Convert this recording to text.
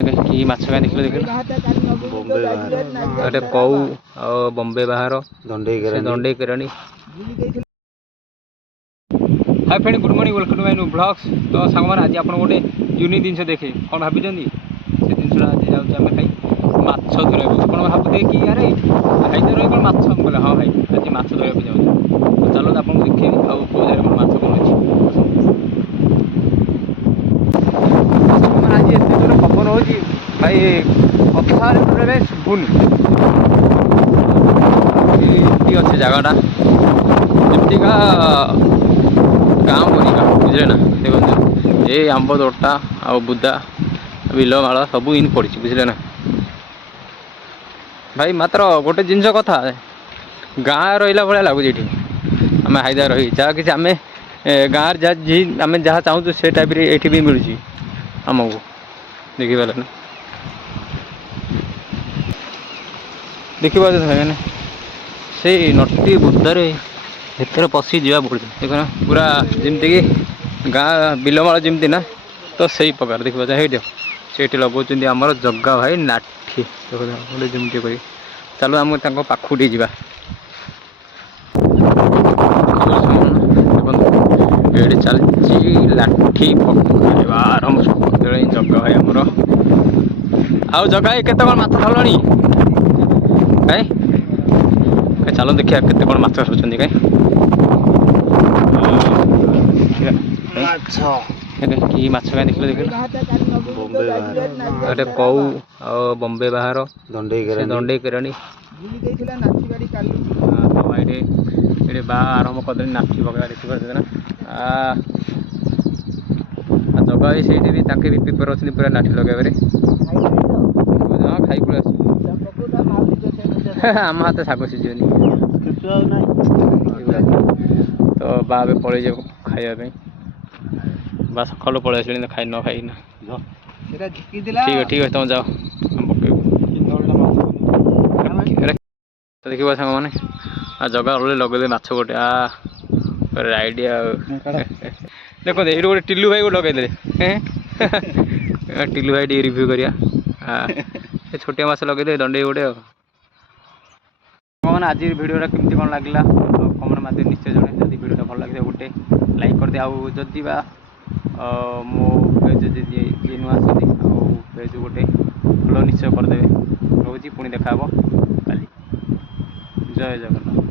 कि माछ क्या देख देख गोटे कौ आ बम्बे बाहर दंडे केराणी। Hi friend, good morning, welcome to my new blogs. तो सांग मैंने आज आप गोटे यूनिक जिन देखे कौन भाई से जिनसा आज जाऊँ आम खाई माछ धरवा आप भावुए कि यारे खाई तो रही माछ बोले हाँ भाई आज माछ धरवा जाऊँ। तो चलो आपको देखेबी आउ कौ जगह माछ कौन अच्छी आज एत जोर पवन हो भाई कथा शुभुनि अच्छे जगटा जमीका गाँव बनिका बुझे ना। देखो ये आंब तोटा आ बुदा बिलमाल सब इन पड़ी बुझे ना भाई। मात्र गोटे जिनस कथा गाँ रहा भाया लगुच ये आम हाईदा रही जहाँ कि आम गाँव आम जहाँ चाहूँ से टाइप ये भी मिलूँ आमको देखिपारे ना। देखिए से नटी बुदारे भर पशि जा पड़े देख ना पूरा जमीक गाँ बिलमाल जमी ना। तो सही प्रकार देखा से लगाऊँ आमर जगा भाई नाठी गोटे जमीटी कर चलो आम पाखुटी जा ये चलती लाठी पकड़ा आरंभ जगा भाई आमर आउ जगा केत माछ धरल कहीं चलो देखिए केते कौन माछ धरछन्ती कहीं कि माछ क्या देख देख गोटे कौ आ बम्बे बाहर दंडे केराणी। तो ये बा आरंभ करदे नाठी पकड़ा देखिए ना जगह से भी प्रिपेयर अच्छे पूरा नाठी लगे हाँ खाई पड़े आम हाथ शाग सीझे तो बा पलि जाओ खावाई बा सका पलि आस खाई न खाई ठीक है तुम जाओ तो देखिए सांग मैंने जगह लगे माछ गोटे आइडिया देखो ये गोटे टिलू भाई को लगेदे टिलू भाई टी रिव्यू करिया छोटिया माछ लगे दंडे गोटे मैंने आज भिडियोटा केमती कौन लगे कमेंट माध्यम निश्चय जन जब भिडियोटा भल लगे गोटे लाइक करदे आदि मो पेज जी नुआ आसती पेज गोटे फॉलो निश्चय करदे रोज पुणी देखा काली। जय जगन्नाथ।